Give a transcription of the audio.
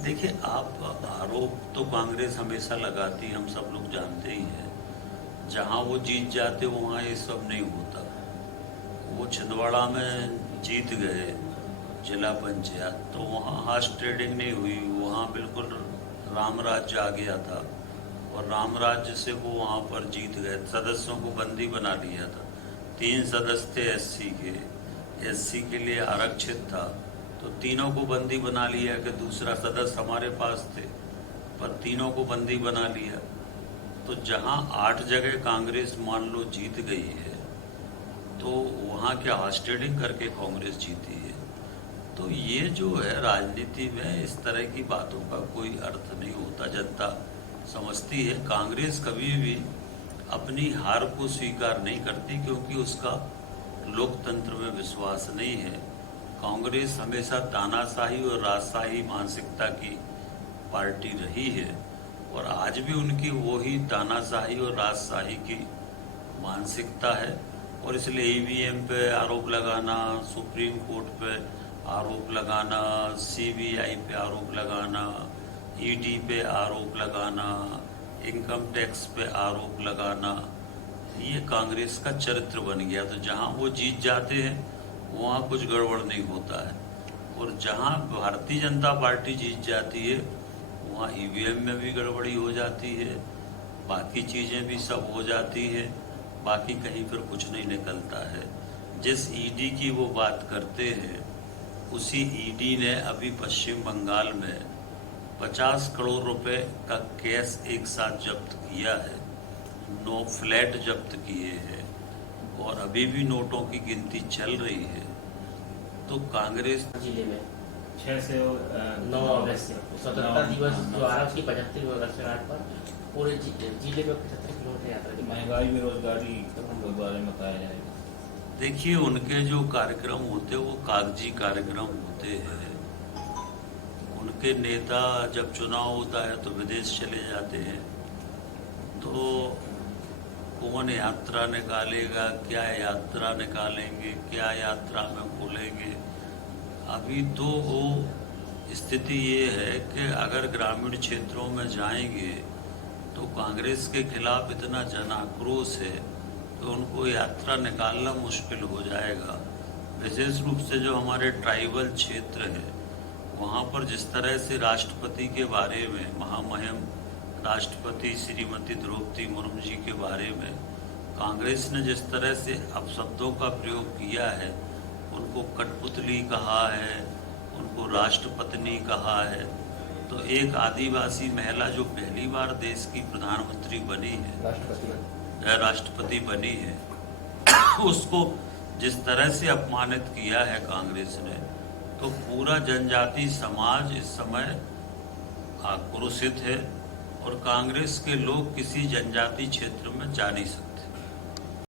देखिए, आप आरोप तो कांग्रेस हमेशा लगाती, हम सब लोग जानते ही हैं। जहां वो जीत जाते वहां ये सब नहीं होता। वो छिंदवाड़ा में जीत गए जिला पंचायत, तो वहाँ हार्स ट्रेडिंग नहीं हुई, वहाँ बिल्कुल राम राज्य आ गया था और राम राज्य से वो वहाँ पर जीत गए। सदस्यों को बंदी बना लिया था। 3 सदस्य थे एससी के लिए आरक्षित था, तो तीनों को बंदी बना लिया कि दूसरा सदस्य हमारे पास थे, पर तीनों को बंदी बना लिया। तो जहाँ 8 जगह कांग्रेस मान लो जीत गई है, तो वहाँ क्या हार्स ट्रेडिंग करके कांग्रेस जीती है? तो ये जो है राजनीति में इस तरह की बातों का कोई अर्थ नहीं होता। जनता समझती है। कांग्रेस कभी भी अपनी हार को स्वीकार नहीं करती, क्योंकि उसका लोकतंत्र में विश्वास नहीं है। कांग्रेस हमेशा तानाशाही और राजशाही मानसिकता की पार्टी रही है और आज भी उनकी वही तानाशाही और राजशाही की मानसिकता है। और इसलिए ईवीएम पे आरोप लगाना, सुप्रीम कोर्ट पे आरोप लगाना, सीबीआई पे आरोप लगाना, ईडी पे आरोप लगाना, इनकम टैक्स पे आरोप लगाना, ये कांग्रेस का चरित्र बन गया। तो जहां वो जीत जाते हैं वहां कुछ गड़बड़ नहीं होता है, और जहां भारतीय जनता पार्टी जीत जाती है वहां ईवीएम में भी गड़बड़ी हो जाती है, बाकी चीज़ें भी सब हो जाती है, बाकी कहीं पर कुछ नहीं निकलता है। जिस ईडी की वो बात करते हैं, उसी ईडी ने अभी पश्चिम बंगाल में 50 करोड़ रुपए का कैश एक साथ जब्त किया है, 9 फ्लैट जब्त किए हैं और अभी भी नोटों की गिनती चल रही है। तो कांग्रेस जिले में 6 से 9 अगस्त से स्वतंत्रता दिवस जो आ रहा है उसकी 75वीं वर्षगांठ पर पूरे जिले में 75 किलोमीटर यात्रा की महंगाई, बेरोजगारी के बारे में बताया जाएगा। देखिए, उनके जो कार्यक्रम होते हैं वो कागजी कार्यक्रम होते हैं। उनके नेता जब चुनाव होता है तो विदेश चले जाते हैं। तो कौन यात्रा निकालेगा, क्या यात्रा निकालेंगे, क्या यात्रा में बोलेंगे, अभी तो वो स्थिति ये है कि अगर ग्रामीण क्षेत्रों में जाएंगे तो कांग्रेस के खिलाफ इतना जन आक्रोश है तो उनको यात्रा निकालना मुश्किल हो जाएगा। विशेष रूप से जो हमारे ट्राइबल क्षेत्र है वहाँ पर जिस तरह से राष्ट्रपति के बारे में, महामहिम राष्ट्रपति श्रीमती द्रौपदी मुर्मू जी के बारे में कांग्रेस ने जिस तरह से अपशब्दों का प्रयोग किया है, उनको कठपुतली कहा है, उनको राष्ट्रपत्नी कहा है, तो एक आदिवासी महिला जो पहली बार देश की प्रधानमंत्री बनी है, राष्ट्रपति बनी है, उसको जिस तरह से अपमानित किया है कांग्रेस ने, तो पूरा जनजाति समाज इस समय आक्रोशित है और कांग्रेस के लोग किसी जनजाति क्षेत्र में जा नहीं सकते।